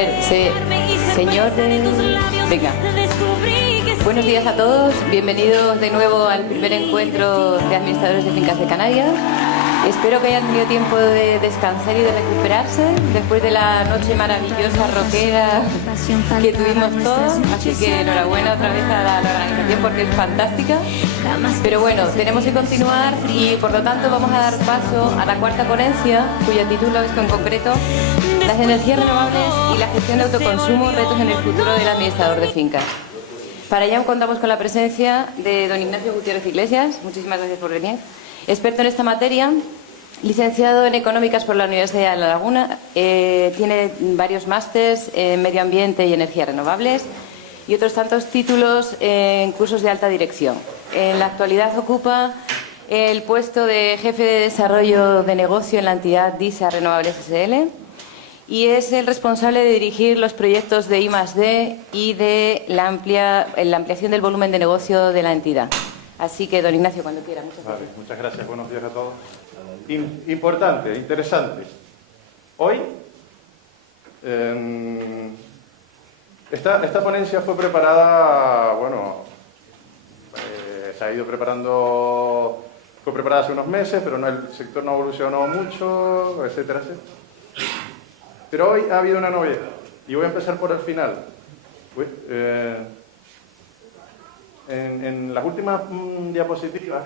ver, señor venga. Buenos días a todos, bienvenidos de nuevo al primer encuentro de administradores de fincas de Canarias. Espero que hayan tenido tiempo de descansar y de recuperarse después de la noche maravillosa rockera que tuvimos todos, así que enhorabuena otra vez a la organización porque es fantástica. Pero bueno, tenemos que continuar y por lo tanto vamos a dar paso a la cuarta ponencia, cuyo título es en concreto las energías renovables y la gestión de autoconsumo, retos en el futuro del administrador de fincas. Para ello contamos con la presencia de don Ignacio Gutiérrez Iglesias, muchísimas gracias por venir, experto en esta materia, licenciado en Económicas por la Universidad de La Laguna, tiene varios másters en Medio Ambiente y Energías Renovables y otros tantos títulos en cursos de alta dirección. En la actualidad ocupa el puesto de Jefe de Desarrollo de Negocio en la entidad DISA Renovables S.L. y es el responsable de dirigir los proyectos de I+D y de la ampliación del volumen de negocio de la entidad. Así que, don Ignacio, cuando quiera. Muchas gracias. Vale, muchas gracias. Buenos días a todos. Importante, interesante. Hoy, esta ponencia fue preparada, bueno, se ha ido preparando, fue preparada hace unos meses, pero el sector no evolucionó mucho, etcétera, etcétera. Pero hoy ha habido una novedad, y voy a empezar por el final. En las últimas diapositivas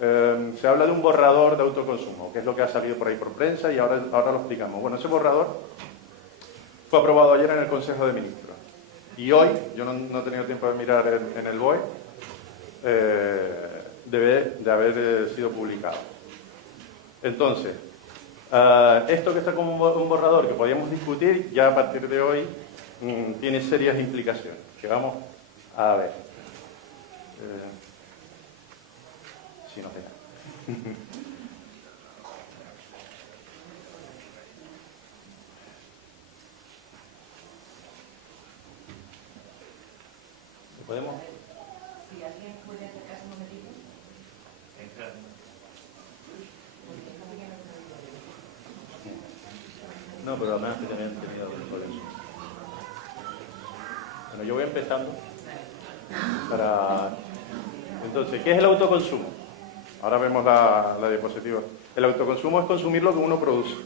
se habla de un borrador de autoconsumo, que es lo que ha salido por ahí por prensa y ahora lo explicamos. Bueno, ese borrador fue aprobado ayer en el Consejo de Ministros y hoy, yo no he tenido tiempo de mirar en el BOE, debe de haber sido publicado. Entonces, esto que está como un borrador que podíamos discutir, ya a partir de hoy tiene serias implicaciones, que vamos a ver. Si no te ¿Podemos? Si alguien puede acercarse un momentito. No, pero además que también he tenido algún problema. Bueno, yo voy empezando para... Entonces, ¿qué es el autoconsumo? Ahora vemos la diapositiva. El autoconsumo es consumir lo que uno produce,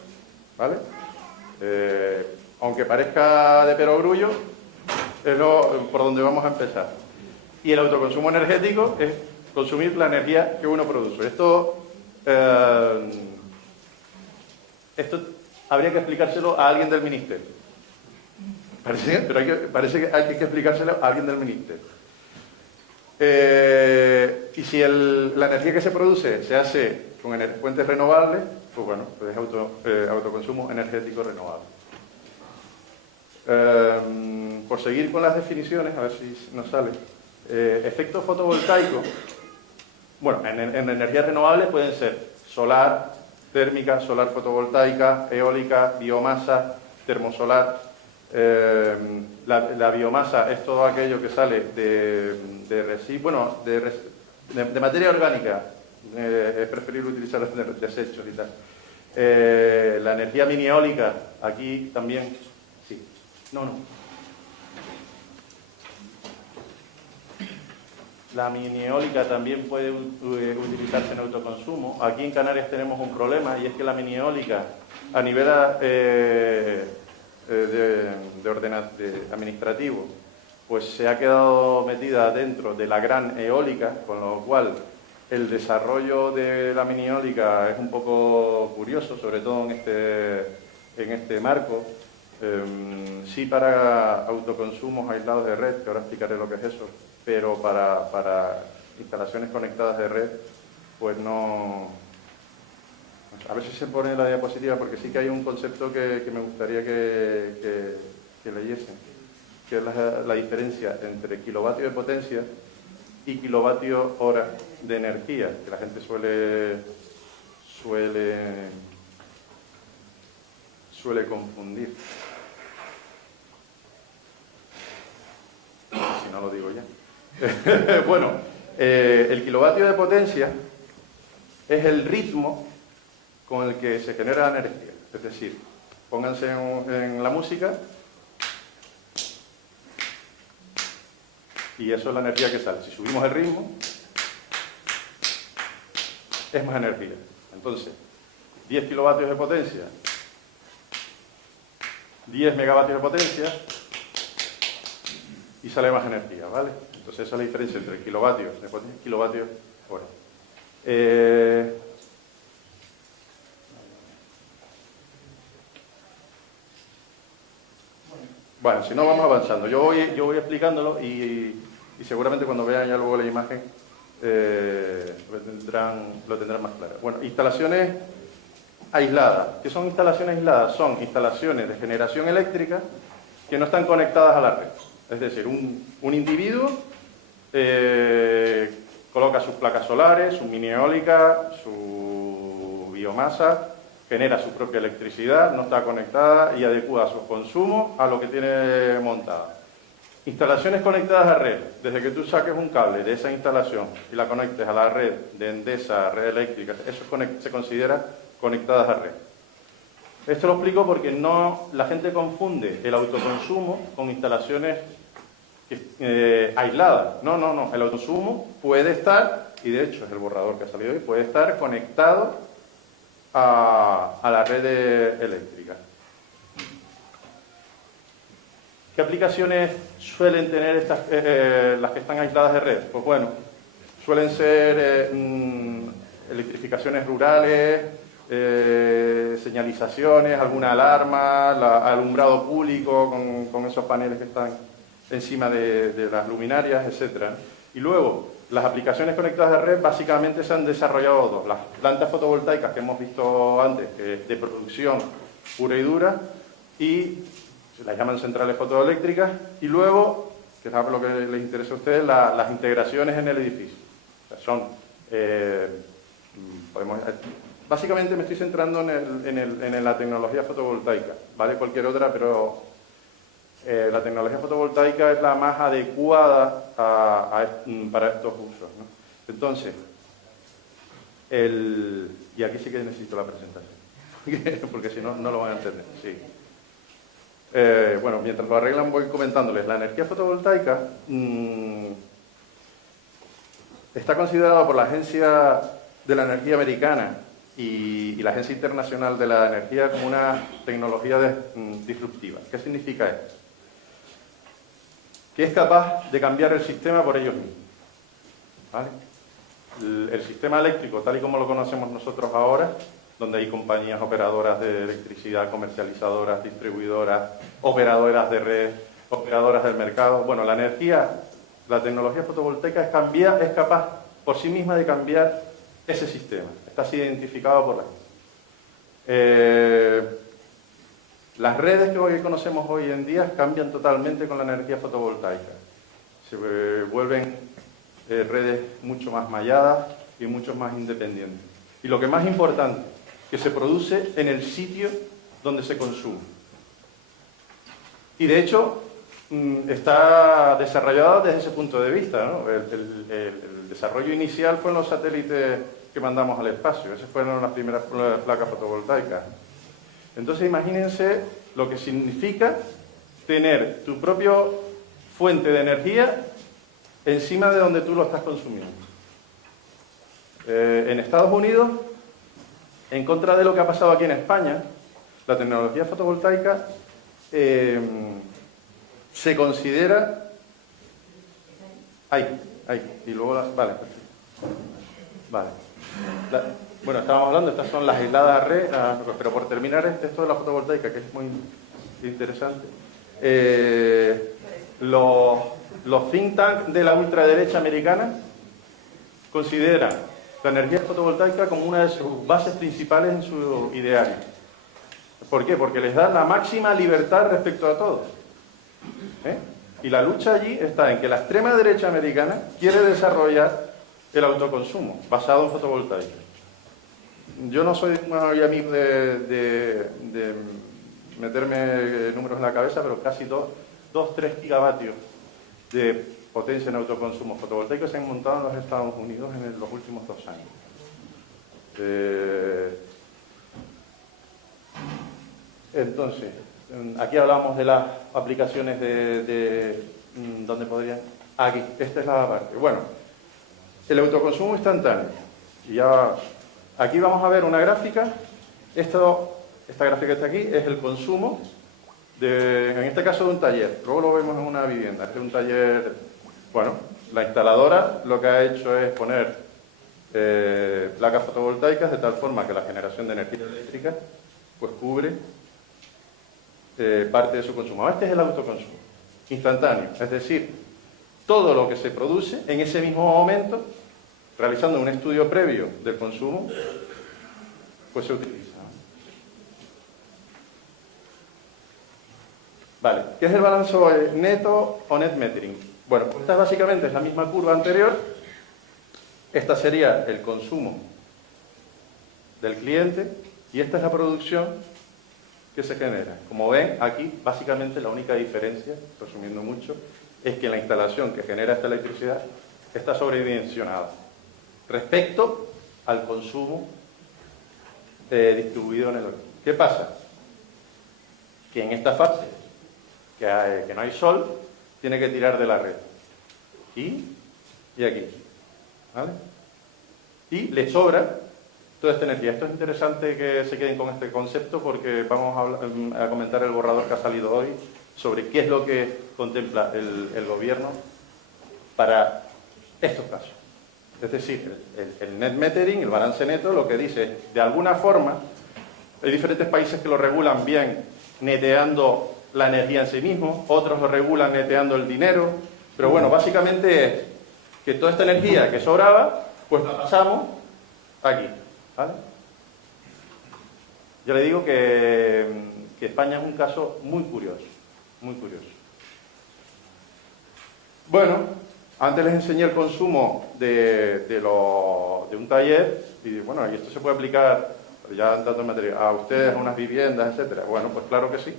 ¿vale? Aunque parezca de perogrullo, es por donde vamos a empezar. Y el autoconsumo energético es consumir la energía que uno produce. Esto habría que explicárselo a alguien del Ministerio. Parece que hay que explicárselo a alguien del Ministerio. Y si la energía que se produce se hace con fuentes renovables, pues bueno, pues es autoconsumo energético renovable. Por seguir con las definiciones, a ver si nos sale. Efectos fotovoltaicos, bueno, en energías renovables pueden ser solar, térmica, solar fotovoltaica, eólica, biomasa, termosolar. La biomasa es todo aquello que sale de materia orgánica. Es preferible utilizar desechos y tal. La energía mini eólica, aquí también, sí. La mini eólica también puede utilizarse en autoconsumo. Aquí en Canarias tenemos un problema y es que la mini eólica a nivel administrativo pues se ha quedado metida dentro de la gran eólica, con lo cual el desarrollo de la mini eólica es un poco curioso, sobre todo en este marco. Sí, para autoconsumos aislados de red, que ahora explicaré lo que es eso, pero para instalaciones conectadas de red, pues no... A ver si se pone la diapositiva, porque sí que hay un concepto que me gustaría que leyesen, que es la diferencia entre kilovatio de potencia y kilovatio hora de energía, que la gente suele confundir. Si no lo digo ya. Bueno, el kilovatio de potencia es el ritmo con el que se genera energía. Es decir, pónganse en la música Y eso es la energía que sale. Si subimos el ritmo, es más energía. Entonces, 10 kilovatios de potencia, 10 megavatios de potencia, y sale más energía, ¿vale? Entonces esa es la diferencia entre kilovatios de potencia y kilovatios hora. Bueno, si no, vamos avanzando. Yo voy explicándolo y seguramente cuando vean ya luego la imagen lo tendrán más claro. Bueno, instalaciones aisladas. ¿Qué son instalaciones aisladas? Son instalaciones de generación eléctrica que no están conectadas a la red. Es decir, un individuo coloca sus placas solares, su mini eólica, su biomasa, genera su propia electricidad, no está conectada y adecua su consumo a lo que tiene montado. Instalaciones conectadas a red. Desde que tú saques un cable de esa instalación y la conectes a la red de Endesa, red eléctrica, eso se considera conectadas a red. Esto lo explico porque la gente confunde el autoconsumo con instalaciones aisladas. No. El autoconsumo puede estar, y de hecho es el borrador que ha salido hoy, puede estar conectado a la red eléctrica. ¿Qué aplicaciones suelen tener las que están aisladas de red? Pues bueno, suelen ser electrificaciones rurales, señalizaciones, alguna alarma, alumbrado público con esos paneles que están encima de las luminarias, etc. Y luego, las aplicaciones conectadas a red básicamente se han desarrollado dos. Las plantas fotovoltaicas que hemos visto antes, de producción pura y dura, y se las llaman centrales fotoeléctricas, y luego, que es lo que les interesa a ustedes, las integraciones en el edificio. O sea, básicamente me estoy centrando en la tecnología fotovoltaica, ¿vale? Cualquier otra, pero la tecnología fotovoltaica es la más adecuada para estos usos, ¿no? Entonces, y aquí sí que necesito la presentación, porque si no, no lo van a entender. Sí. Bueno, mientras lo arreglan voy comentándoles. La energía fotovoltaica está considerada por la Agencia de la Energía Americana y la Agencia Internacional de la Energía como una tecnología disruptiva. ¿Qué significa esto? Que es capaz de cambiar el sistema por ellos mismos, ¿vale? El sistema eléctrico, tal y como lo conocemos nosotros ahora, donde hay compañías operadoras de electricidad, comercializadoras, distribuidoras, operadoras de red, operadoras del mercado. Bueno, la tecnología fotovoltaica es capaz por sí misma de cambiar ese sistema. Está así identificado por la gente. Las redes que hoy conocemos hoy en día cambian totalmente con la energía fotovoltaica. Se vuelven redes mucho más malladas y mucho más independientes. Y lo que más importante, que se produce en el sitio donde se consume. Y de hecho, está desarrollada desde ese punto de vista, ¿no? El desarrollo inicial fue en los satélites que mandamos al espacio. Esas fueron las primeras placas fotovoltaicas. Entonces imagínense lo que significa tener tu propia fuente de energía encima de donde tú lo estás consumiendo. En Estados Unidos, en contra de lo que ha pasado aquí en España, la tecnología fotovoltaica se considera... Ahí, y luego... Vale, perfecto. Vale. Bueno, estábamos hablando, estas son las aisladas a red, pero por terminar esto de la fotovoltaica, que es muy interesante. Los think tanks de la ultraderecha americana consideran la energía fotovoltaica como una de sus bases principales en su ideario. ¿Por qué? Porque les da la máxima libertad respecto a todo. Y la lucha allí está en que la extrema derecha americana quiere desarrollar el autoconsumo basado en fotovoltaica. Yo no soy muy amigo de meterme números en la cabeza, pero casi 2-3 gigavatios de potencia en autoconsumo fotovoltaico se han montado en los Estados Unidos en los últimos 2 años. Entonces, aquí hablamos de las aplicaciones ¿dónde podrían? Aquí, esta es la parte. Bueno, el autoconsumo instantáneo. Y ya, aquí vamos a ver una gráfica. Esta gráfica que está aquí es el consumo, en este caso de un taller. Luego lo vemos en una vivienda. Este es un taller, bueno, la instaladora lo que ha hecho es poner placas fotovoltaicas de tal forma que la generación de energía eléctrica pues cubre parte de su consumo. Este es el autoconsumo instantáneo, es decir, todo lo que se produce en ese mismo momento, realizando un estudio previo del consumo, pues se utiliza. Vale, ¿qué es el balance neto o net metering? Bueno, esta básicamente es la misma curva anterior. Esta sería el consumo del cliente y esta es la producción que se genera. Como ven, aquí básicamente la única diferencia, resumiendo mucho, es que la instalación que genera esta electricidad está sobredimensionada respecto al consumo distribuido en el orden. ¿Qué pasa? Que en esta fase, que no hay sol, tiene que tirar de la red. Y aquí. ¿Vale? Y le sobra toda esta energía. Esto es interesante que se queden con este concepto porque vamos a comentar el borrador que ha salido hoy sobre qué es lo que contempla el gobierno para estos casos. Es decir, el net metering, el balance neto, lo que dice es, de alguna forma, hay diferentes países que lo regulan bien neteando la energía en sí mismo, otros lo regulan neteando el dinero, pero bueno, básicamente es que toda esta energía que sobraba, pues la pasamos aquí, ¿vale? Yo le digo que España es un caso muy curioso, muy curioso. Bueno, antes les enseñé el consumo de un taller, y bueno, y esto se puede aplicar, ya en tanto material, a ustedes, a unas viviendas, etcétera. Bueno, pues claro que sí.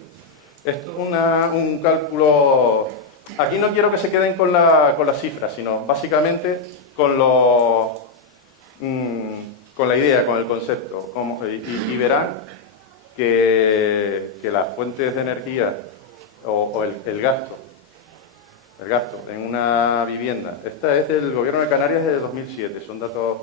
Esto es un cálculo. Aquí no quiero que se queden con las cifras, sino básicamente con la idea, con el concepto. Y verán que las fuentes de energía o el gasto en una vivienda, esta es del Gobierno de Canarias desde 2007, son datos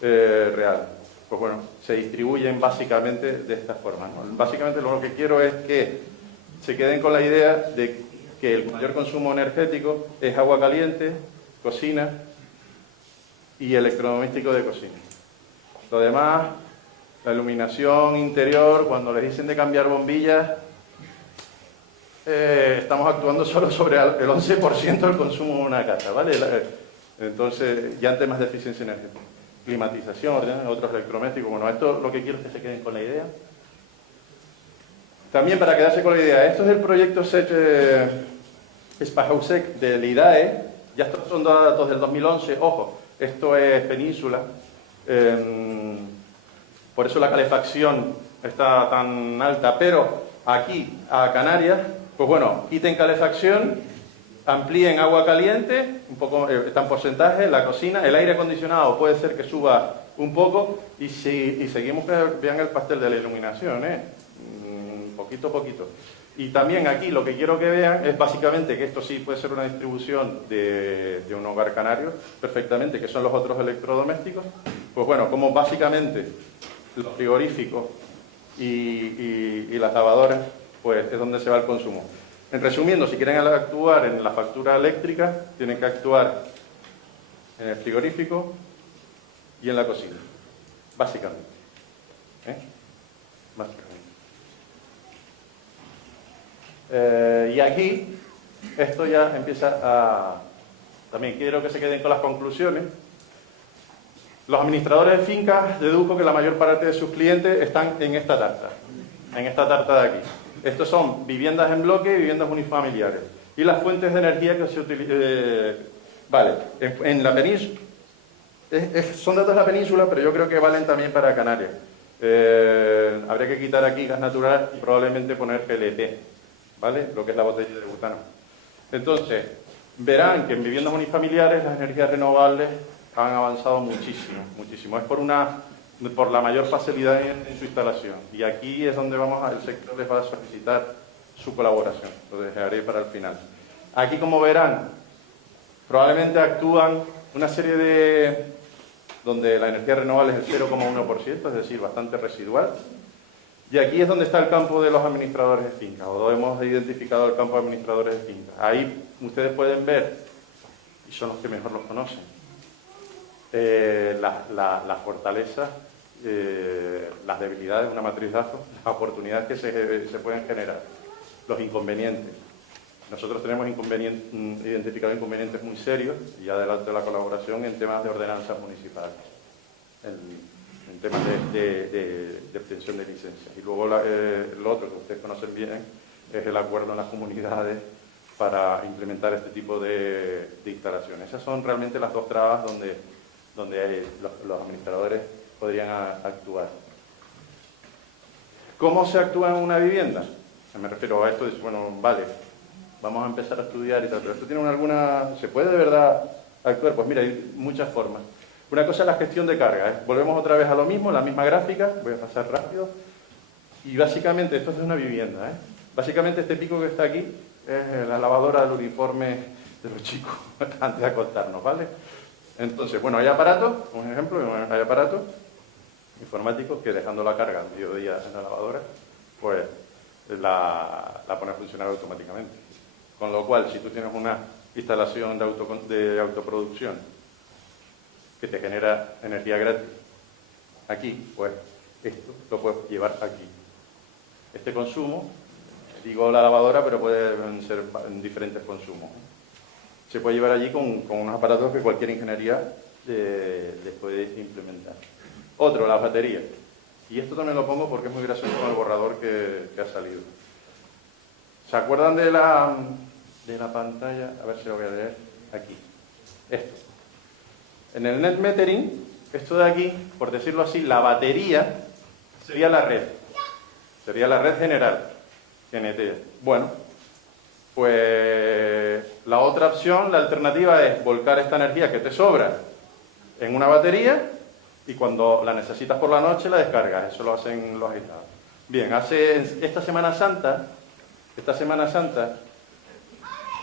reales. Pues bueno, se distribuyen básicamente de esta forma, ¿no? Básicamente lo que quiero es que se queden con la idea de que el mayor consumo energético es agua caliente, cocina y electrodoméstico de cocina. Lo demás, la iluminación interior, cuando les dicen de cambiar bombillas, estamos actuando solo sobre el 11% del consumo de una casa, ¿vale? Entonces, ya en temas de eficiencia energética. Climatización, otros electrodomésticos. Bueno, esto lo que quiero es que se queden con la idea. También para quedarse con la idea, esto es el proyecto Spahausek del IDAE, ya estos son datos del 2011, ojo, esto es península, por eso la calefacción está tan alta, pero aquí a Canarias, pues bueno, quiten calefacción, amplíen agua caliente, un poco, está en porcentaje, la cocina, el aire acondicionado puede ser que suba un poco y seguimos, vean el pastel de la iluminación, poquito a poquito. Y también aquí lo que quiero que vean es básicamente que esto sí puede ser una distribución de un hogar canario, perfectamente, que son los otros electrodomésticos. Pues bueno, como básicamente los frigoríficos y las lavadoras, pues es donde se va el consumo. En resumiendo, si quieren actuar en la factura eléctrica, tienen que actuar en el frigorífico y en la cocina, básicamente. Básicamente. Y aquí, esto ya empieza a... También quiero que se queden con las conclusiones. Los administradores de fincas dedujo que la mayor parte de sus clientes están en esta tarta de aquí. Estos son viviendas en bloque y viviendas unifamiliares. Y las fuentes de energía que se utilizan... Vale, en la península... son datos de la península, pero yo creo que valen también para Canarias. Habría que quitar aquí gas natural y probablemente poner PLT, ¿vale? Lo que es la botella de butano. Entonces, verán que en viviendas unifamiliares las energías renovables han avanzado muchísimo, muchísimo. Es por la mayor facilidad en su instalación. Y aquí es donde el sector les va a solicitar su colaboración. Lo dejaré para el final. Aquí, como verán, Probablemente actúan una serie de... donde la energía renovable es el 0,1%, es decir, bastante residual. Y aquí es donde está el campo de los administradores de fincas, o hemos identificado el campo de administradores de fincas. Ahí ustedes pueden ver, y son los que mejor los conocen, las fortalezas, las debilidades de una matriz de datos, las oportunidades que se pueden generar, los inconvenientes. Nosotros tenemos identificado inconvenientes muy serios, y adelanto la colaboración en temas de ordenanzas municipales, en temas de obtención de licencias. Y luego lo otro que ustedes conocen bien es el acuerdo en las comunidades para implementar este tipo de instalaciones. Esas son realmente las dos trabas donde los administradores podrían actuar. ¿Cómo se actúa en una vivienda? Me refiero a esto, bueno, vale, vamos a empezar a estudiar y tal, pero esto tiene ¿se puede de verdad actuar? Pues mira, hay muchas formas. Una cosa es la gestión de carga, ¿eh? Volvemos otra vez a lo mismo, la misma gráfica, voy a pasar rápido, y básicamente esto es una vivienda, ¿eh? Básicamente este pico que está aquí es la lavadora del uniforme de los chicos, antes de acostarnos, ¿vale? Entonces, bueno, hay aparatos, un ejemplo, hay aparatos informáticos que dejando la carga al mediodía en la lavadora, pues la pone a funcionar automáticamente. Con lo cual, si tú tienes una instalación de autoproducción que te genera energía gratis aquí, pues esto lo puedes llevar aquí. Este consumo, digo la lavadora, pero pueden ser en diferentes consumos. Se puede llevar allí con unos aparatos que cualquier ingeniería les puede implementar. Otro, las baterías. Y esto también lo pongo porque es muy gracioso con el borrador que ha salido. ¿Se acuerdan de la pantalla? A ver si lo voy a leer. Aquí. Esto. En el net metering, esto de aquí, por decirlo así, la batería sería la red. Sería la red general. GNT. Bueno, pues la otra opción, la alternativa es volcar esta energía que te sobra en una batería y cuando la necesitas por la noche la descargas. Eso lo hacen los aislados. Bien, esta Semana Santa,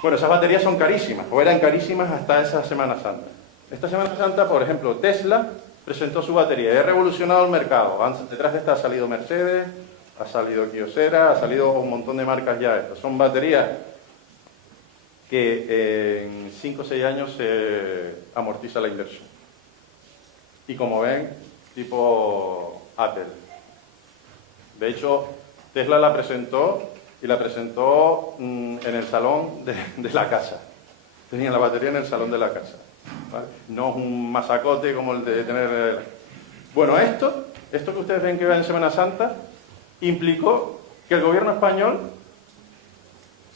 bueno, esas baterías son carísimas, o eran carísimas hasta esa Semana Santa. Esta Semana Santa, por ejemplo, Tesla presentó su batería y ha revolucionado el mercado. Detrás de esta ha salido Mercedes, ha salido Kyocera, ha salido un montón de marcas ya. Estas son baterías que en 5 o 6 años se amortiza la inversión. Y como ven, tipo Apple. De hecho, Tesla la presentó en el salón de la casa. Tenían la batería en el salón de la casa. ¿Vale? No es un masacote como el de tener... Bueno, esto que ustedes ven que va en Semana Santa, implicó que el gobierno español,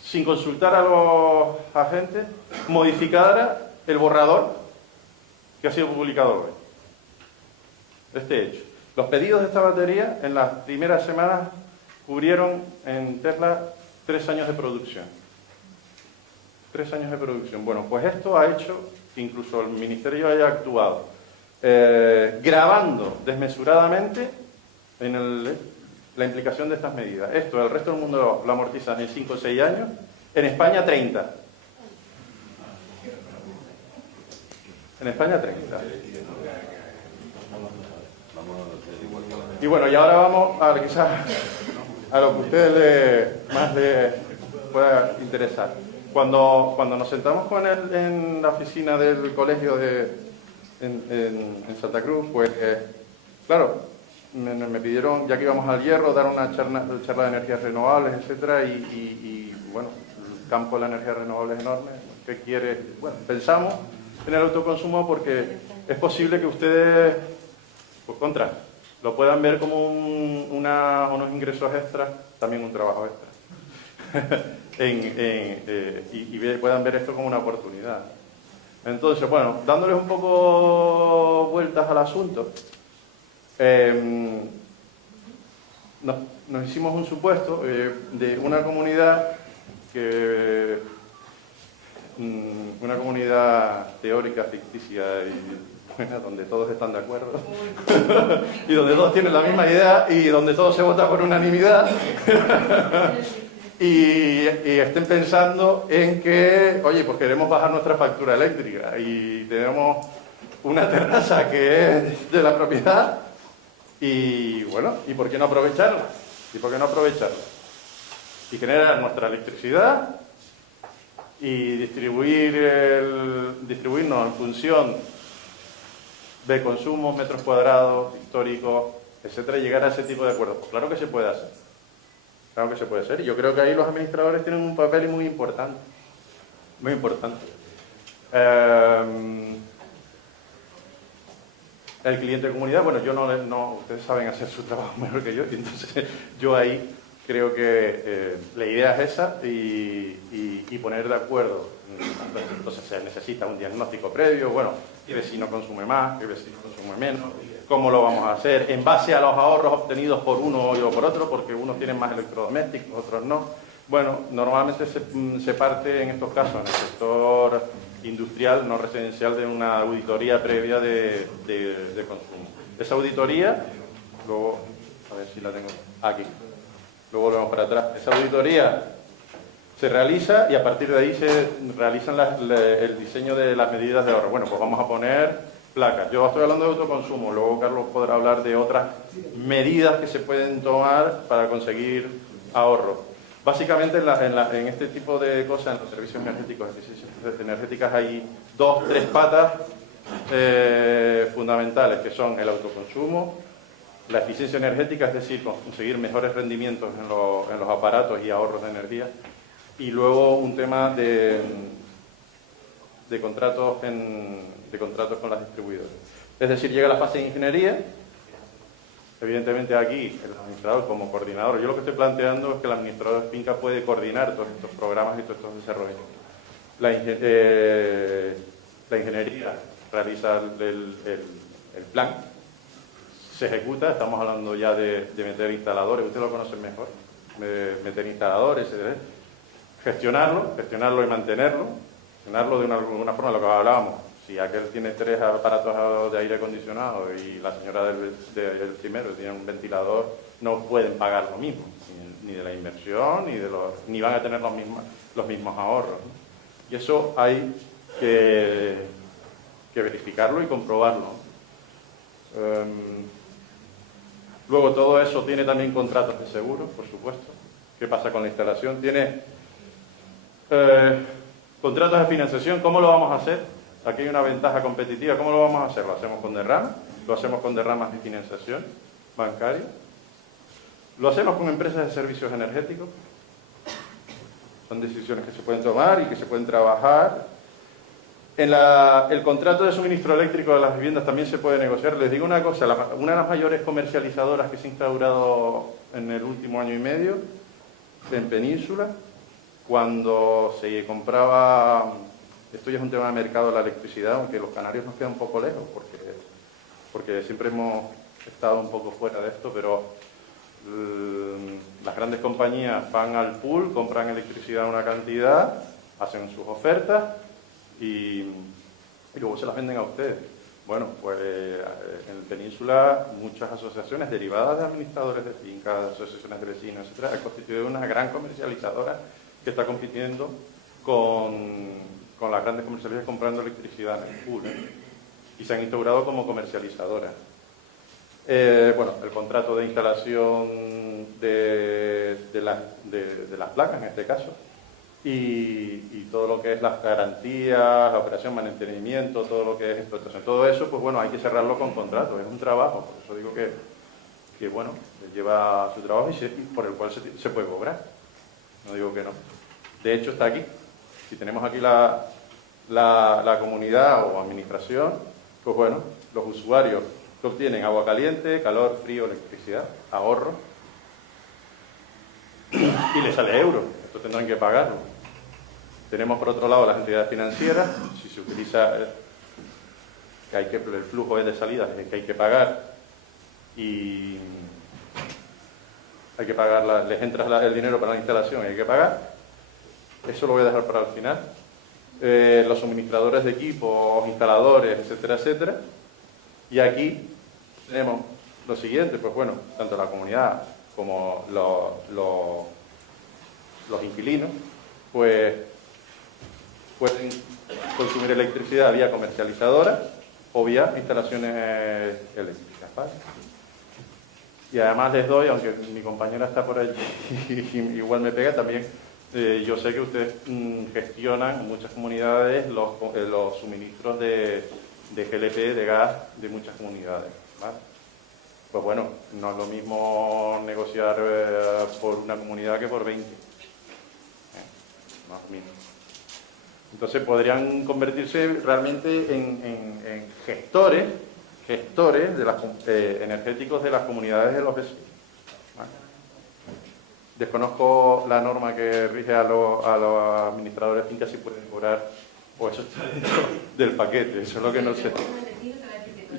sin consultar a los agentes, modificara el borrador que ha sido publicado hoy. Este hecho. Los pedidos de esta batería en las primeras semanas cubrieron en Tesla 3 años de producción. 3 años de producción. Bueno, pues esto ha hecho que incluso el Ministerio haya actuado grabando desmesuradamente en la implicación de estas medidas. Esto, el resto del mundo lo amortiza en 5 o 6 años, en España 30. En España 30. Y bueno, y ahora vamos a quizás a lo que a ustedes más les pueda interesar. Cuando nos sentamos con él en la oficina del colegio en Santa Cruz, pues claro, me pidieron, ya que íbamos al Hierro, dar una charla de energías renovables, etcétera, y bueno, el campo de la energía renovable es enorme. ¿Qué quiere? Bueno, pensamos en el autoconsumo porque es posible que ustedes, pues lo puedan ver como unos ingresos extras, también un trabajo extra. Y puedan ver esto como una oportunidad. Entonces, bueno, dándoles un poco vueltas al asunto, nos hicimos un supuesto de una comunidad una comunidad teórica, ficticia y buena, donde todos están de acuerdo y donde todos tienen la misma idea y donde todo se vota por unanimidad y estén pensando en que, oye, pues queremos bajar nuestra factura eléctrica y tenemos una terraza que es de la propiedad y bueno, ¿y por qué no aprovecharla? ¿Y por qué no aprovecharla? Y generar nuestra electricidad y distribuirnos en función de consumos, metros cuadrados, históricos, etcétera, y llegar a ese tipo de acuerdos. Pues claro que se puede hacer. Claro que se puede hacer. Y yo creo que ahí los administradores tienen un papel muy importante. Muy importante. El cliente de comunidad, bueno, yo no, ustedes saben hacer su trabajo mejor que yo, y entonces yo ahí creo que la idea es esa y poner de acuerdo. Entonces se necesita un diagnóstico previo, bueno, qué vecino consume más, qué vecino consume menos, cómo lo vamos a hacer, en base a los ahorros obtenidos por uno o por otro, porque unos tienen más electrodomésticos, otros no. Bueno, normalmente se parte en estos casos, en el sector industrial, no residencial, de una auditoría previa de consumo. Esa auditoría, luego, a ver si la tengo aquí, luego volvemos para atrás. Esa auditoría se realiza y a partir de ahí se realizan el diseño de las medidas de ahorro. Bueno, pues vamos a poner placas. Yo estoy hablando de autoconsumo, luego Carlos podrá hablar de otras medidas que se pueden tomar para conseguir ahorro. Básicamente en este tipo de cosas, en los servicios energéticos, eficiencias energéticas, hay 3 patas fundamentales, que son el autoconsumo, la eficiencia energética, es decir, conseguir mejores rendimientos en los aparatos y ahorros de energía, y luego un tema de contratos con las distribuidoras. Es decir, llega la fase de ingeniería. Evidentemente aquí el administrador como coordinador, yo lo que estoy planteando es que el administrador de finca puede coordinar todos estos programas y todos estos desarrollos. La ingeniería realiza el plan, se ejecuta, estamos hablando ya de meter instaladores, ustedes lo conocen mejor, meter instaladores, gestionarlo y mantenerlo de alguna forma, lo que hablábamos. Si aquel tiene 3 aparatos de aire acondicionado y la señora del primero tiene un ventilador, no pueden pagar lo mismo, ni de la inversión, ni van a tener los mismos ahorros, ¿no? Y eso hay que verificarlo y comprobarlo. Luego todo eso tiene también contratos de seguro, por supuesto. ¿Qué pasa con la instalación? Tiene contratos de financiación. ¿Cómo lo vamos a hacer? Aquí hay una ventaja competitiva. ¿Cómo lo vamos a hacer? Lo hacemos con derramas, lo hacemos con derramas de financiación bancaria, lo hacemos con empresas de servicios energéticos. Son decisiones que se pueden tomar y que se pueden trabajar. El contrato de suministro eléctrico de las viviendas también se puede negociar. Les digo una cosa, una de las mayores comercializadoras que se ha instaurado en el último año y medio, en Península, cuando se compraba... Esto ya es un tema de mercado de la electricidad, aunque los canarios nos quedan un poco lejos, porque siempre hemos estado un poco fuera de esto, pero las grandes compañías van al pool, compran electricidad una cantidad, hacen sus ofertas y luego se las venden a ustedes. Bueno, pues en Península muchas asociaciones derivadas de administradores de fincas, asociaciones de vecinos, etcétera, han constituido una gran comercializadora que está compitiendo con las grandes comercializadoras comprando electricidad en el pool, y se han instaurado como comercializadoras. Bueno, el contrato de instalación de las placas en este caso, y todo lo que es las garantías, la operación, mantenimiento, todo lo que es explotación, todo eso, pues bueno, hay que cerrarlo con contratos, es un trabajo, por eso digo que bueno, lleva su trabajo y por el cual se puede cobrar, no digo que no. De hecho está aquí. Si tenemos aquí la comunidad o administración, pues bueno, los usuarios que obtienen agua caliente, calor, frío, electricidad, ahorro, y les sale euro, esto tendrán que pagarlo. Tenemos por otro lado las entidades financieras, si se utiliza, el flujo es de salida, es que hay que pagar, y hay que pagar, les entra el dinero para la instalación y hay que pagar. Eso lo voy a dejar para el final. Los suministradores de equipos, instaladores, etcétera, etcétera. Y aquí tenemos lo siguiente, pues bueno, tanto la comunidad como los inquilinos, pues pueden consumir electricidad vía comercializadora o vía instalaciones eléctricas, ¿vale? Y además les doy, aunque mi compañera está por allí y igual me pega también, yo sé que ustedes gestionan en muchas comunidades los suministros de GLP, de gas, de muchas comunidades, ¿vale? Pues bueno, no es lo mismo negociar por una comunidad que por 20. Más o menos. Entonces podrían convertirse realmente en gestores de energéticos de las comunidades de los vecinos. ¿Vale? Desconozco la norma que rige a los administradores de fincas si pueden cobrar, o eso está dentro del paquete, eso es lo que no sé.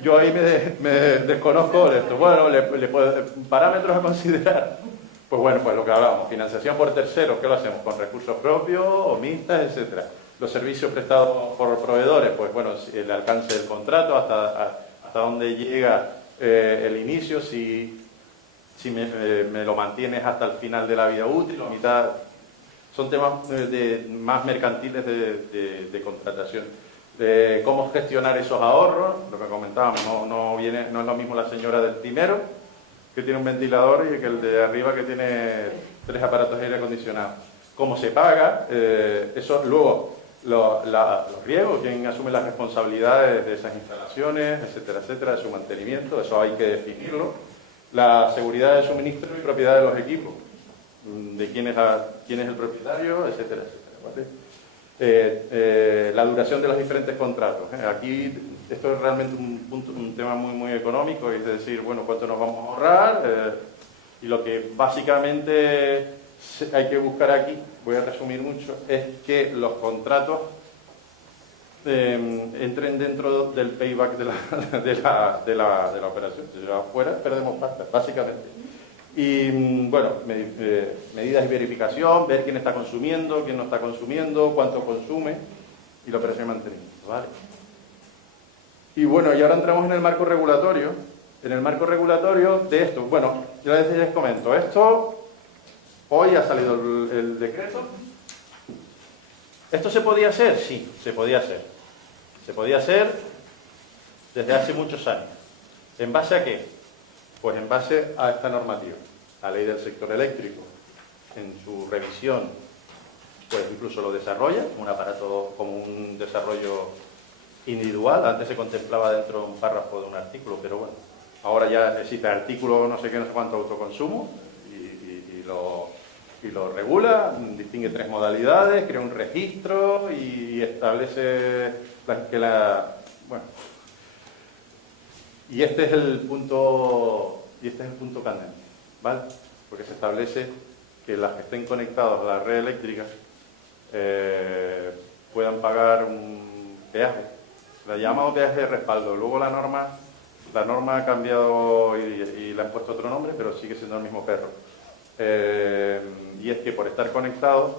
Yo ahí me desconozco de esto. Bueno, parámetros a considerar. Pues bueno, pues lo que hablábamos, financiación por terceros, ¿qué lo hacemos? Con recursos propios o mixtas, etcétera. Los servicios prestados por proveedores, pues bueno, el alcance del contrato, hasta dónde llega el inicio, si me lo mantienes hasta el final de la vida útil, o mitad. Son temas más mercantiles de contratación. Cómo gestionar esos ahorros, lo que comentábamos, no es lo mismo la señora del primero, que tiene un ventilador, y que el de arriba, que tiene 3 aparatos de aire acondicionado. ¿Cómo se paga? Eso luego, los riegos, quién asume las responsabilidades de esas instalaciones, etcétera, etcétera, de su mantenimiento, eso hay que definirlo. La seguridad de suministro y propiedad de los equipos, de quién es el propietario, etcétera, etcétera, ¿vale? La duración de los diferentes contratos. Aquí esto es realmente un tema muy, muy económico, es decir, bueno, cuánto nos vamos a ahorrar, y lo que básicamente hay que buscar aquí, voy a resumir mucho, es que los contratos entren dentro del payback de la operación. Si va afuera, perdemos pasta, básicamente. Y bueno, medidas de verificación, ver quién está consumiendo, quién no está consumiendo, cuánto consume, y la operación de mantenimiento, ¿vale? Y bueno, y ahora entramos en el marco regulatorio. En el marco regulatorio de esto, bueno, yo les comento, esto, hoy ha salido el decreto. ¿Esto se podía hacer? Sí, se podía hacer. Se podía hacer desde hace muchos años. ¿En base a qué? Pues en base a esta normativa, la ley del sector eléctrico, en su revisión, pues incluso lo desarrolla, un aparato como un desarrollo individual. Antes se contemplaba dentro de un párrafo de un artículo, pero bueno, ahora ya existe artículo no sé qué, no sé cuánto autoconsumo, y lo regula, distingue 3 modalidades, crea un registro y establece bueno. Y este es el punto candente, ¿vale? Porque se establece que las que estén conectados a la red eléctrica puedan pagar un peaje. La llamamos peaje de respaldo. Luego la norma ha cambiado y le han puesto otro nombre, pero sigue siendo el mismo perro. Y es que por estar conectados,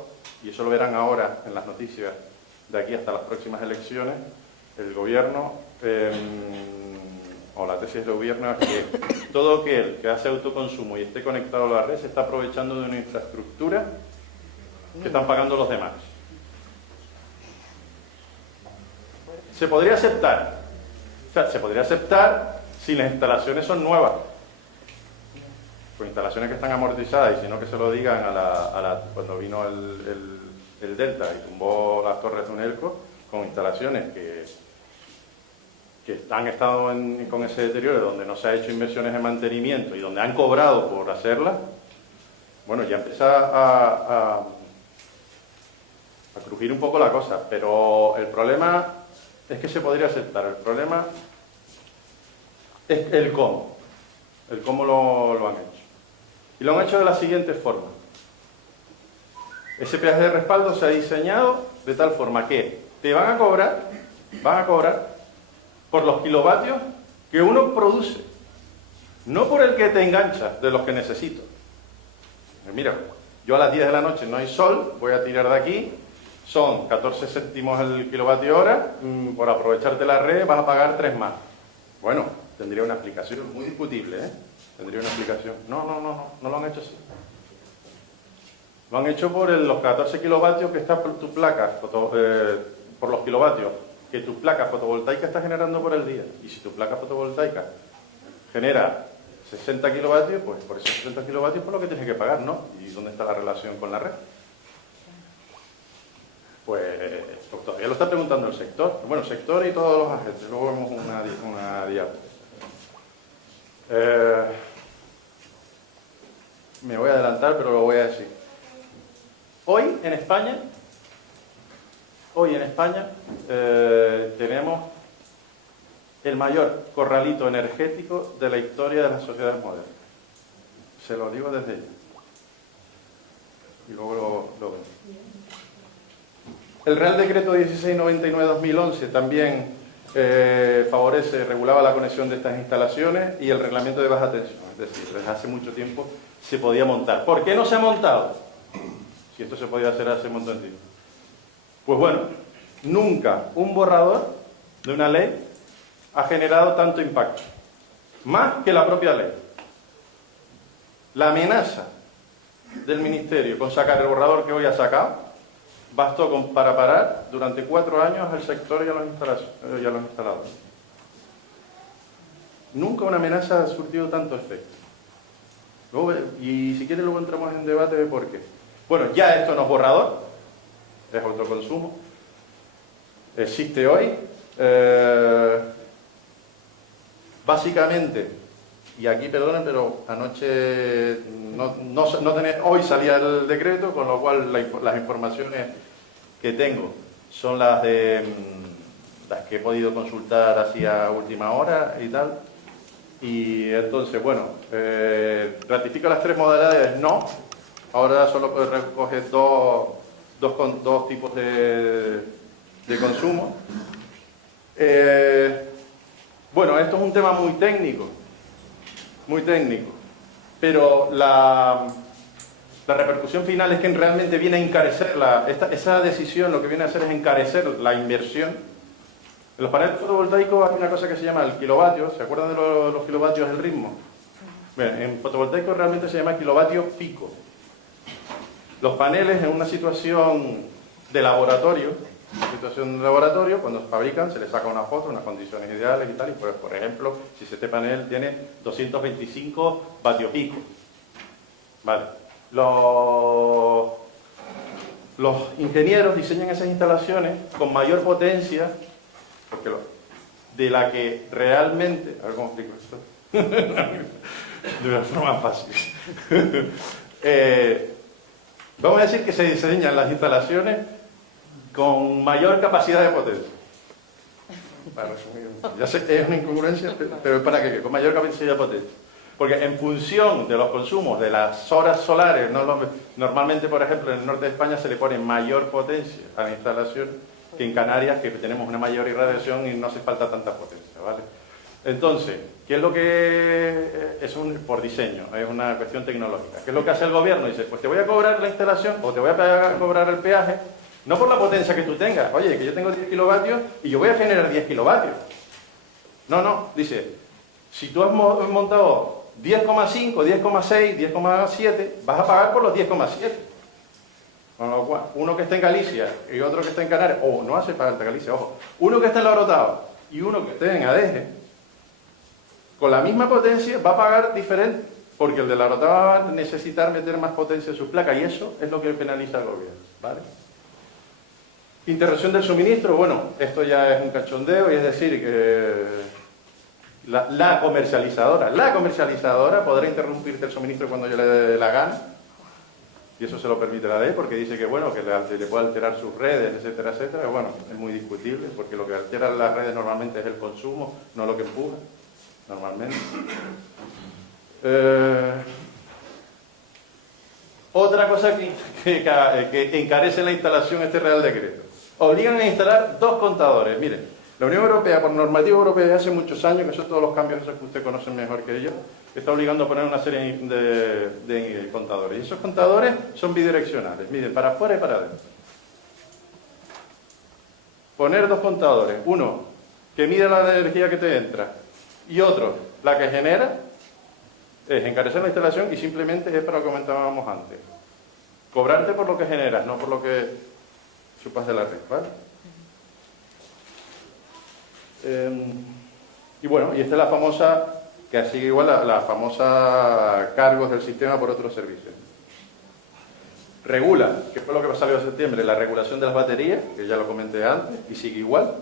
y eso lo verán ahora en las noticias de aquí hasta las próximas elecciones, el gobierno, o la tesis del gobierno, es que todo aquel que hace autoconsumo y esté conectado a la red se está aprovechando de una infraestructura que están pagando los demás. Se podría aceptar. O sea, se podría aceptar si las instalaciones son nuevas. Con instalaciones que están amortizadas, y si no, que se lo digan cuando vino el Delta y tumbó las torres de Unelco, con instalaciones que han estado con ese deterioro, donde no se ha hecho inversiones en mantenimiento y donde han cobrado por hacerlas. Bueno, ya empieza a crujir un poco la cosa, pero el problema es que se podría aceptar. El problema es el cómo. El cómo lo han hecho. Y lo han hecho de la siguiente forma. Ese peaje de respaldo se ha diseñado de tal forma que te van a cobrar por los kilovatios que uno produce, no por el que te engancha de los que necesito. Mira, yo a las 10 de la noche no hay sol, voy a tirar de aquí, son 14 céntimos el kilovatio hora, por aprovecharte la red vas a pagar 3 más. Bueno, tendría una explicación muy discutible, ¿eh? Tendría una explicación. No lo han hecho así. Lo han hecho por los 14 kilovatios que está por tu placa, por los kilovatios que tu placa fotovoltaica está generando por el día. Y si tu placa fotovoltaica genera 60 kilovatios, pues por esos 60 kilovatios por lo que tienes que pagar, ¿no? ¿Y dónde está la relación con la red? Pues todavía lo está preguntando el sector. Bueno, el sector y todos los agentes. Luego vemos una diapositiva. Me voy a adelantar, pero lo voy a decir. Hoy en España tenemos el mayor corralito energético de la historia de las sociedades modernas. Se lo digo desde ya. Y luego lo vemos. El Real Decreto 1699-2011 también regulaba la conexión de estas instalaciones y el reglamento de baja tensión. Es decir, desde hace mucho tiempo se podía montar. ¿Por qué no se ha montado? Si esto se podía hacer hace un montón de tiempo. Pues bueno, nunca un borrador de una ley ha generado tanto impacto. Más que la propia ley. La amenaza del Ministerio con sacar el borrador que hoy ha sacado bastó para parar durante 4 años al sector y a los instaladores. Nunca una amenaza ha surtido tanto efecto. Luego, y si quieres luego entramos en debate de por qué. Bueno, ya esto no es borrador, es autoconsumo. Existe hoy. Básicamente, y aquí perdonen, pero anoche hoy salía el decreto, con lo cual las informaciones que tengo son las que he podido consultar hacia última hora y tal. Y entonces, bueno, ratifica las 3 modalidades, no. Ahora solo recoge dos tipos de consumo. Bueno, esto es un tema muy técnico, pero la repercusión final es que realmente viene a encarecer esa decisión. Lo que viene a hacer es encarecer la inversión. En los paneles fotovoltaicos hay una cosa que se llama el kilovatio. ¿Se acuerdan de los kilovatios del ritmo? Bien, en fotovoltaico realmente se llama kilovatio pico. Los paneles en una situación de laboratorio, cuando se fabrican, se les saca una foto, unas condiciones ideales y tal, y pues, por ejemplo, si este panel tiene 225 vatios pico. Vale. Los ingenieros diseñan esas instalaciones con mayor potencia, porque de la que realmente... A ver cómo explico esto. De una forma fácil. Vamos a decir que se diseñan las instalaciones con mayor capacidad de potencia. Para resumir, ya sé que es una incongruencia, pero ¿para qué? Con mayor capacidad de potencia. Porque en función de los consumos de las horas solares, normalmente, por ejemplo, en el norte de España se le pone mayor potencia a la instalación que en Canarias, que tenemos una mayor irradiación y no hace falta tanta potencia, ¿vale? Entonces, ¿qué es lo que es por diseño? Es una cuestión tecnológica. ¿Qué es lo que hace el gobierno? Dice, pues te voy a cobrar la instalación o te voy a cobrar el peaje, no por la potencia que tú tengas. Oye, que yo tengo 10 kilovatios y yo voy a generar 10 kilovatios. No, dice, si tú has montado 10,5, 10,6, 10,7, vas a pagar por los 10,7. Con lo cual, uno que está en Galicia y otro que está en Canarias, o no hace falta Galicia, ojo, uno que está en La Orotava y uno que esté en Adeje, con la misma potencia va a pagar diferente, porque el de La Orotava va a necesitar meter más potencia en su placa, y eso es lo que penaliza al gobierno, ¿vale? Interrupción del suministro, bueno, esto ya es un cachondeo, y es decir, que la comercializadora podrá interrumpirte el suministro cuando yo le dé la gana, y eso se lo permite la ley, porque dice que, bueno, que le puede alterar sus redes, etcétera, etcétera. Bueno, es muy discutible, porque lo que altera las redes normalmente es el consumo, no lo que empuja, normalmente. Otra cosa que encarece la instalación este Real Decreto. Obligan a instalar 2 contadores. Miren, la Unión Europea, por normativa europea de hace muchos años, que son todos los cambios esos que usted conoce mejor que yo, está obligando a poner una serie de contadores. Y esos contadores son bidireccionales, miren, para afuera y para adentro. Poner 2 contadores, uno que mide la energía que te entra y otro la que genera, es encarecer la instalación y simplemente es para lo que comentábamos antes. Cobrarte por lo que generas, no por lo que chupas de la red, ¿vale? Y bueno, y esta es la famosa, que sigue igual la famosa cargos del sistema por otros servicios. Regula, que fue lo que salió en septiembre, la regulación de las baterías, que ya lo comenté antes, y sigue igual.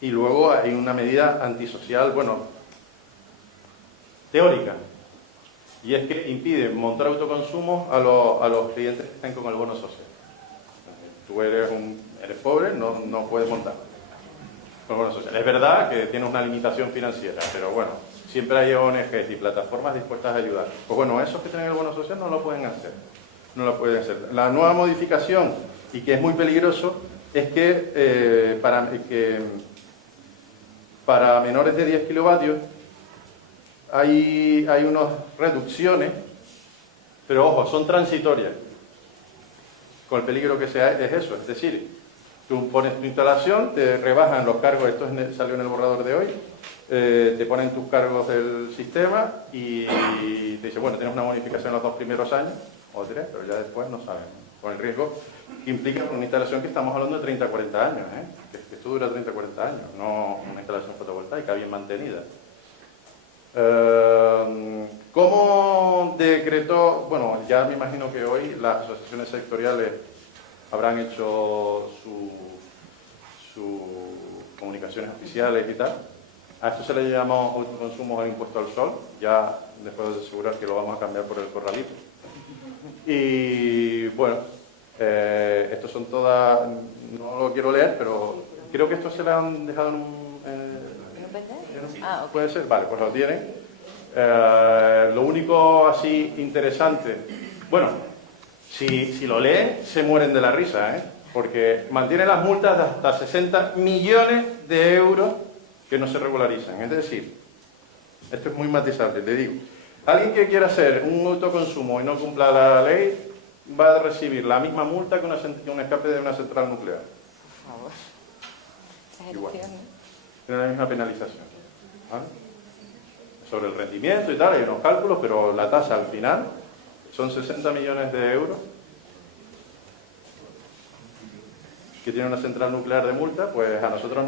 Y luego hay una medida antisocial, bueno, teórica, y es que impide montar autoconsumo a los clientes que estén con el bono social. Tú eres pobre, no puedes montar con el bono social. Es verdad que tienes una limitación financiera, pero bueno, siempre hay ONGs y plataformas dispuestas a ayudar. Pues bueno, esos que tienen el bono social no lo pueden hacer. No lo pueden hacer. La nueva modificación, y que es muy peligroso, es que para menores de 10 kilovatios hay unas reducciones, pero ojo, son transitorias, con el peligro que sea es eso, es decir, tú pones tu instalación, te rebajan los cargos, esto salió en el borrador de hoy, te ponen tus cargos del sistema y te dice, bueno, tienes una bonificación los 2 primeros años, o 3, pero ya después no sabemos, con el riesgo que implica una instalación que estamos hablando de 30 a 40 años, que esto dura 30 a 40 años, no una instalación fotovoltaica bien mantenida. ¿Cómo decretó? Bueno, ya me imagino que hoy las asociaciones sectoriales habrán hecho sus comunicaciones oficiales y tal. A esto se le llama autoconsumo del impuesto al sol, ya les puedo asegurar que lo vamos a cambiar por el corralito. Y bueno, estos son todas, no lo quiero leer, pero creo que esto se le han dejado en un... Ah, okay. ¿Puede ser? Vale, pues lo tienen. Lo único así interesante, bueno, si lo leen se mueren de la risa, porque mantiene las multas de hasta 60 millones de euros que no se regularizan. Es decir, esto es muy matizable, te digo, alguien que quiera hacer un autoconsumo y no cumpla la ley va a recibir la misma multa que un escape de una central nuclear. Por favor. Igual. Tiene la misma penalización. ¿Vale? Sobre el rendimiento y tal, hay unos cálculos, pero la tasa al final son 60 millones de euros que tiene una central nuclear de multa, pues a nosotros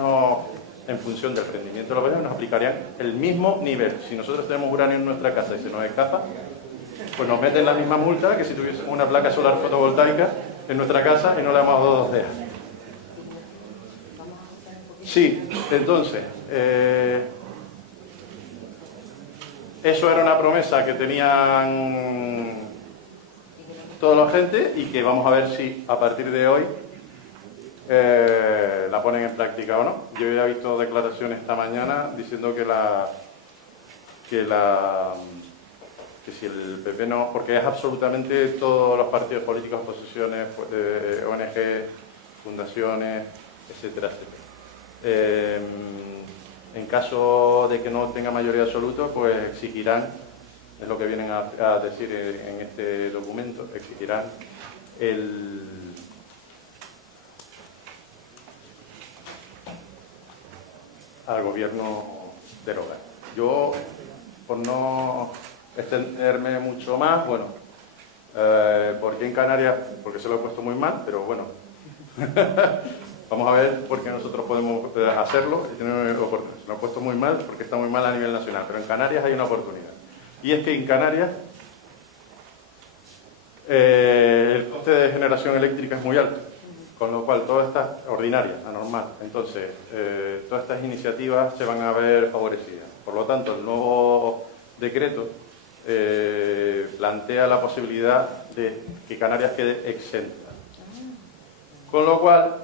en función del rendimiento de los baños, nos aplicarían el mismo nivel. Si nosotros tenemos uranio en nuestra casa y se nos escapa, pues nos meten la misma multa que si tuviésemos una placa solar fotovoltaica en nuestra casa y no le hemos dado 2 días. Sí, entonces, eso era una promesa que tenían toda la gente y que vamos a ver si a partir de hoy la ponen en práctica o no. Yo ya he visto declaraciones esta mañana diciendo que si el PP no, porque es absolutamente todos los partidos políticos, oposiciones, ONG, fundaciones, etcétera, etcétera. En caso de que no tenga mayoría absoluta, pues exigirán, es lo que vienen a decir en este documento, exigirán al gobierno derogar. Yo, por no extenderme mucho más, bueno, ¿por qué en Canarias? Porque se lo he puesto muy mal, pero bueno, vamos a ver por qué nosotros podemos hacerlo y tener una oportunidad. Se lo he puesto muy mal porque está muy mal a nivel nacional, pero en Canarias hay una oportunidad. Y es que en Canarias el coste de generación eléctrica es muy alto, con lo cual todas estas ordinarias, anormal. Entonces, todas estas iniciativas se van a ver favorecidas. Por lo tanto, el nuevo decreto plantea la posibilidad de que Canarias quede exenta. Con lo cual,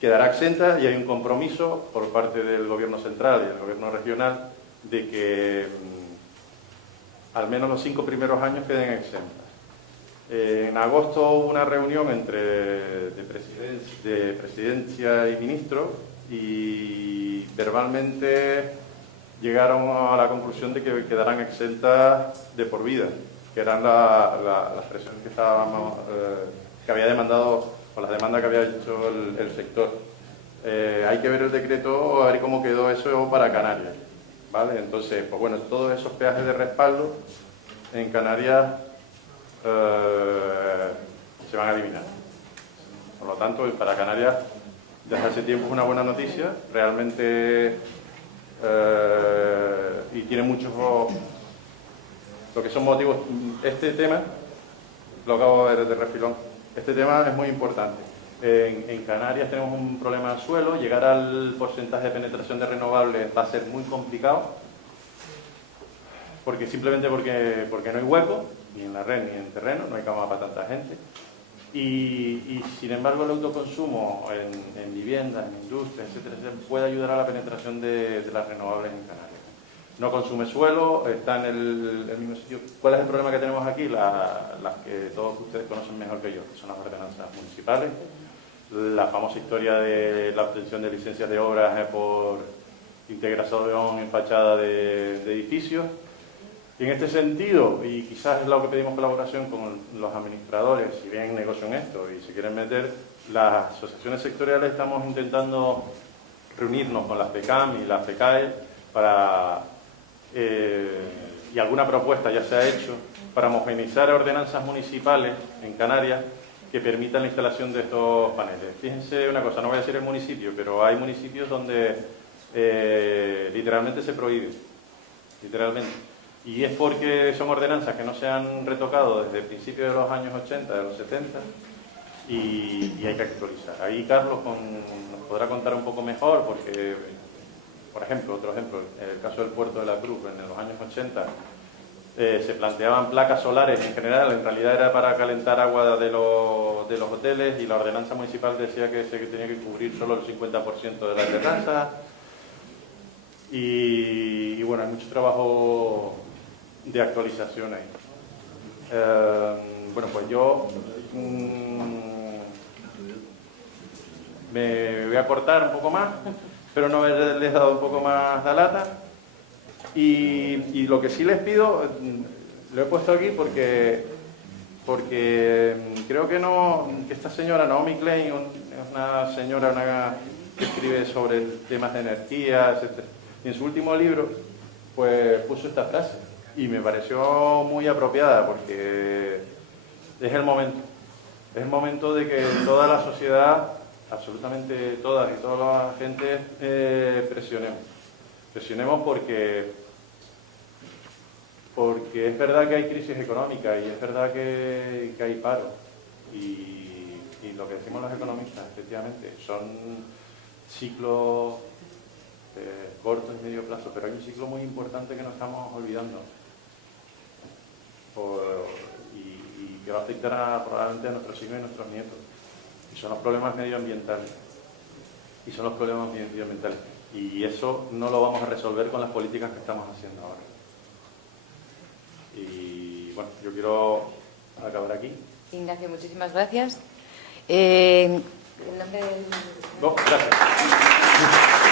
quedará exenta y hay un compromiso por parte del Gobierno central y del Gobierno regional de que al menos los 5 primeros años queden exentas. En agosto hubo una reunión de presidencia y ministros y verbalmente llegaron a la conclusión de que quedarán exentas de por vida, que eran las presiones que había demandado, o las demandas que había hecho el sector. Hay que ver el decreto, a ver cómo quedó eso para Canarias, ¿vale? Entonces, pues bueno, todos esos peajes de respaldo en Canarias se van a eliminar. Por lo tanto, para Canarias, desde hace tiempo es una buena noticia, realmente, y tiene muchos, lo que son motivos. Este tema, lo acabo de ver de refilón, este tema es muy importante. En Canarias tenemos un problema de suelo, llegar al porcentaje de penetración de renovables va a ser muy complicado, simplemente porque no hay hueco, ni en la red ni en terreno, no hay cama para tanta gente. Y sin embargo el autoconsumo en viviendas, en industria, etcétera, puede ayudar a la penetración de las renovables en Canarias. No consume suelo, está en el mismo sitio. ¿Cuál es el problema que tenemos aquí? Las que todos ustedes conocen mejor que yo, que son las ordenanzas municipales. La famosa historia de la obtención de licencias de obras por integración en fachada de edificios. Y en este sentido, y quizás es lo que pedimos colaboración con los administradores, si bien negocio en esto y se quieren meter, las asociaciones sectoriales estamos intentando reunirnos con las PECAM y las PECAE y alguna propuesta ya se ha hecho para homogeneizar ordenanzas municipales en Canarias que permitan la instalación de estos paneles. Fíjense una cosa, no voy a decir el municipio, pero hay municipios donde literalmente se prohíbe, literalmente. Y es porque son ordenanzas que no se han retocado desde principios de los años 80, de los 70, y hay que actualizar. Ahí Carlos nos podrá contar un poco mejor, porque, por ejemplo, otro ejemplo, el caso del Puerto de la Cruz, en los años 80, se planteaban placas solares en general, en realidad era para calentar agua de los hoteles, y la ordenanza municipal decía que se tenía que cubrir solo el 50% de la terraza. Y bueno, hay mucho trabajo de actualización ahí. Bueno, pues yo me voy a cortar un poco más, pero no haberles dado un poco más la lata. Y lo que sí les pido, lo he puesto aquí porque creo que esta señora, Naomi Klein, es una señora que escribe sobre temas de energía, etc. Y en su último libro, pues puso esta frase y me pareció muy apropiada, porque es el momento. Es el momento de que toda la sociedad, absolutamente todas y toda la gente, presionemos. Presionemos porque es verdad que hay crisis económica y es verdad que hay paro. Y lo que decimos los economistas, efectivamente, son ciclos corto y medio plazo, pero hay un ciclo muy importante que nos estamos olvidando y que va a afectar probablemente a nuestros hijos y nuestros nietos, y son los problemas medioambientales. Y eso no lo vamos a resolver con las políticas que estamos haciendo ahora. Y bueno, yo quiero acabar aquí. Ignacio, muchísimas gracias. El nombre del... Gracias.